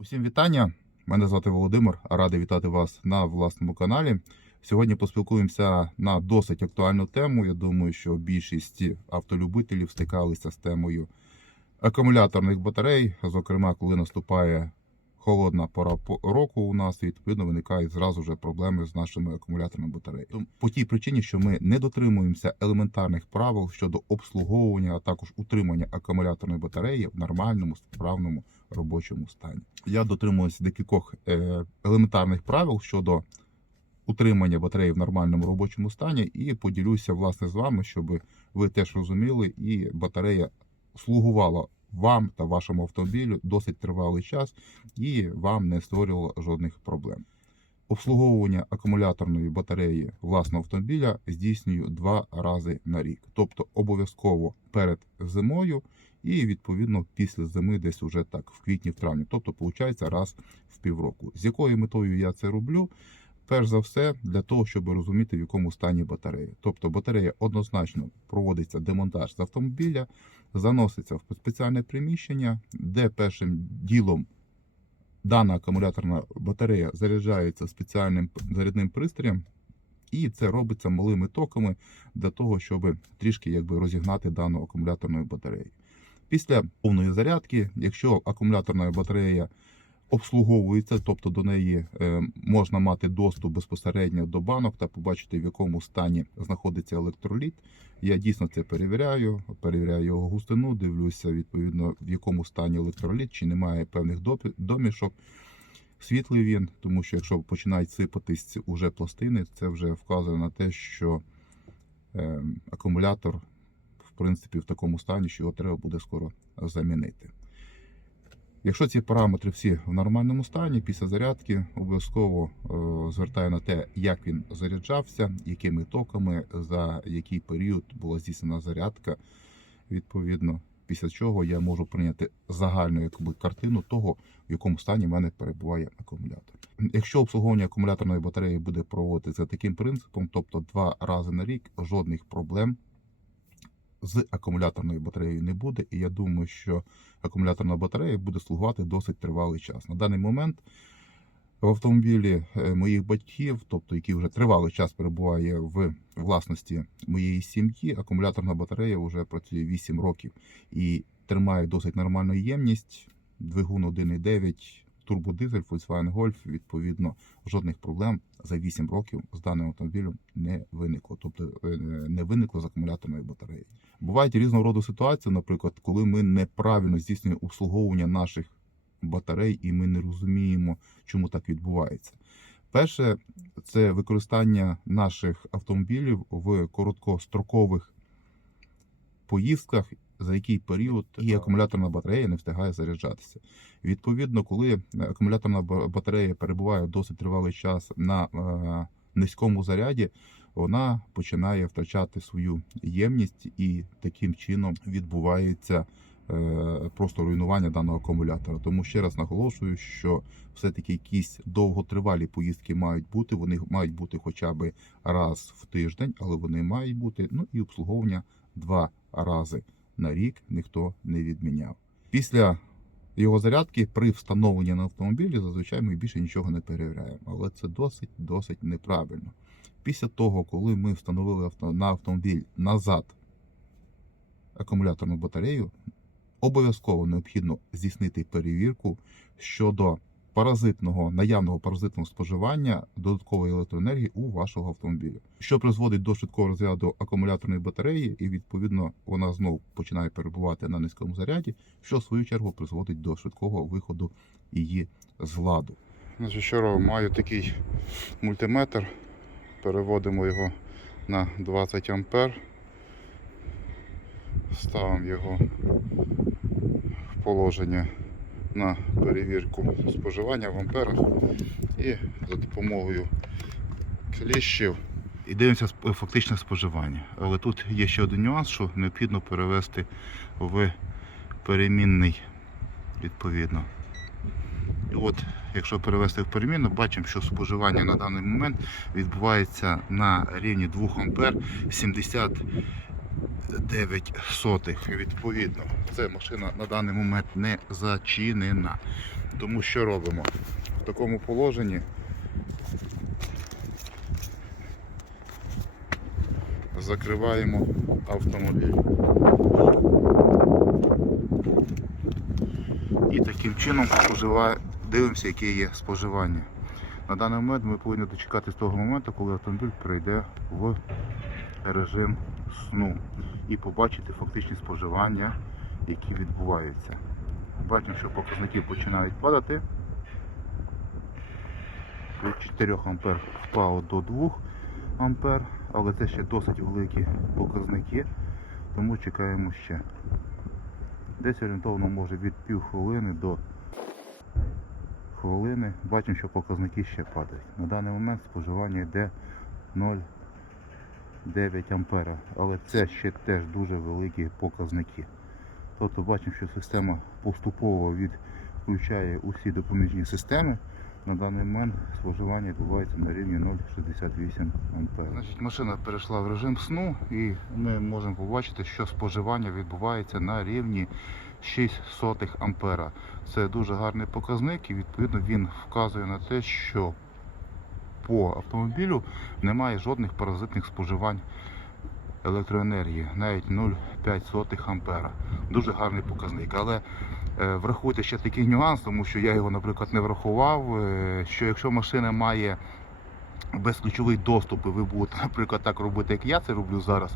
Усім вітання! Мене звати Володимир. Радий вітати вас на власному каналі. Сьогодні поспілкуємося на досить актуальну тему. Я думаю, що більшість автолюбителів стикалися з темою акумуляторних батарей. Зокрема, коли наступає холодна пора по- року у нас, відповідно виникають зразу вже проблеми з нашими акумуляторними батареями. По тій причині, що ми не дотримуємося елементарних правил щодо обслуговування, а також утримання акумуляторної батареї в нормальному справному робочому стані. Я дотримуюся декількох е, елементарних правил щодо утримання батареї в нормальному робочому стані, і поділюся власне з вами, щоб ви теж розуміли, і батарея слугувала вам та вашому автомобілю досить тривалий час і вам не створювала жодних проблем. Обслуговування акумуляторної батареї власного автомобіля здійснюю два рази на рік, тобто обов'язково перед зимою і відповідно після зими, десь уже так, в квітні, в травні. Тобто, виходить, раз в півроку. З якою метою я це роблю? Перш за все, для того, щоб розуміти, в якому стані батарея. Тобто батарея однозначно проводиться демонтаж з автомобіля, заноситься в спеціальне приміщення, де першим ділом дана акумуляторна батарея заряджається спеціальним зарядним пристроєм, і це робиться малими токами для того, щоб трішки якби розігнати дану акумуляторну батарею. Після повної зарядки, якщо акумуляторна батарея обслуговується, тобто до неї е, можна мати доступ безпосередньо до банок та побачити, в якому стані знаходиться електроліт. Я дійсно це перевіряю, перевіряю його густину, дивлюся відповідно в якому стані електроліт, чи немає певних домішок. Світлий він, тому що якщо починають сипатись уже пластини, це вже вказує на те, що е, акумулятор в принципі в такому стані, що його треба буде скоро замінити. Якщо ці параметри всі в нормальному стані, після зарядки обов'язково е, звертаю на те, як він заряджався, якими токами, за який період була здійснена зарядка. Відповідно, після чого я можу прийняти загальну якби, картину того, в якому стані в мене перебуває акумулятор. Якщо обслуговування акумуляторної батареї буде проводитися таким принципом, тобто два рази на рік, жодних проблем з акумуляторною батареєю не буде, і я думаю, що акумуляторна батарея буде слугувати досить тривалий час. На даний момент в автомобілі е, моїх батьків, тобто який вже тривалий час перебуває в власності моєї сім'ї, акумуляторна батарея вже працює 8 років і тримає досить нормальну ємність. Двигун 1,9, турбодизель, Volkswagen Golf, відповідно, жодних проблем за 8 років з даним автомобілем не виникло. Тобто е, не виникло з акумуляторної батареї. Бувають різного роду ситуації, наприклад, коли ми неправильно здійснюємо обслуговування наших батарей, і ми не розуміємо, чому так відбувається. Перше, це використання наших автомобілів в короткострокових поїздках, за який період і акумуляторна батарея не встигає заряджатися. Відповідно, коли акумуляторна батарея перебуває досить тривалий час на е, низькому заряді, вона починає втрачати свою ємність, і таким чином відбувається е, просто руйнування даного акумулятора. Тому ще раз наголошую, що все-таки якісь довготривалі поїздки мають бути. Вони мають бути хоча б раз в тиждень, але вони мають бути. Ну і обслуговування два рази на рік ніхто не відміняв. Після його зарядки при встановленні на автомобілі зазвичай ми більше нічого не перевіряємо, але це досить досить неправильно. Після того, коли ми встановили на автомобіль назад акумуляторну батарею, обов'язково необхідно здійснити перевірку щодо паразитного наявного паразитного споживання додаткової електроенергії у вашого автомобіля, що призводить до швидкого розряду акумуляторної батареї, і відповідно вона знову починає перебувати на низькому заряді, що в свою чергу призводить до швидкого виходу її з ладу. Значить, що? Маю такий мультиметр, переводимо його на 20 ампер, ставимо його в положення на перевірку споживання в амперах і за допомогою кліщів і дивимося фактичне споживання. Але тут є ще один нюанс, що необхідно перевести в перемінний відповідно. І от, якщо перевести в перемінну, бачимо, що споживання на даний момент відбувається на рівні 2 ампер 70 0,9 сотих. Відповідно, ця машина на даний момент не зачинена. Тому що робимо? В такому положенні закриваємо автомобіль. І таким чином споживає, дивимося, яке є споживання. На даний момент ми повинні дочекатись того моменту, коли автомобіль перейде в режим сну і побачити фактичні споживання, які відбуваються. Бачимо, що показники починають падати. Від 4 А впало до 2 А, але це ще досить великі показники, тому чекаємо ще. Десь орієнтовно може від пів хвилини до хвилини. Бачимо, що показники ще падають. На даний момент споживання йде 0,9 ампера, але це ще теж дуже великі показники. Тобто бачимо, що система поступово відключає усі допоміжні системи. На даний момент споживання відбувається на рівні 0,68 ампера. Значить, машина перейшла в режим сну і ми можемо побачити, що споживання відбувається на рівні 6 ампера. Це дуже гарний показник і відповідно він вказує на те, що по автомобілю немає жодних паразитних споживань електроенергії, навіть 0,5 ампера. Дуже гарний показник. Але е, врахуйте ще такий нюанс, тому що я його, наприклад, не врахував. е, Що якщо машина має безключовий доступ, і ви будете, наприклад, так робити, як я це роблю зараз,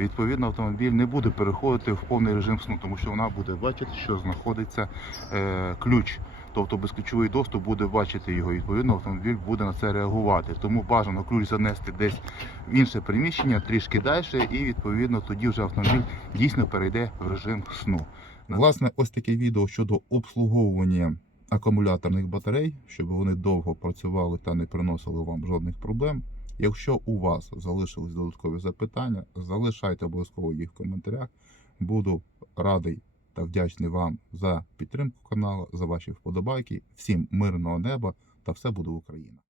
відповідно автомобіль не буде переходити в повний режим сну, тому що вона буде бачити, що знаходиться е, ключ. Тобто безключовий доступ буде бачити його, відповідно, автомобіль буде на це реагувати. Тому бажано ключ занести десь в інше приміщення, трішки далі, і відповідно тоді вже автомобіль дійсно перейде в режим сну. Власне, ось таке відео щодо обслуговування акумуляторних батарей, щоб вони довго працювали та не приносили вам жодних проблем. Якщо у вас залишились додаткові запитання, залишайте обов'язково їх в коментарях. Буду радий та вдячний вам за підтримку каналу, за ваші вподобайки. Всім мирного неба та все буде Україна!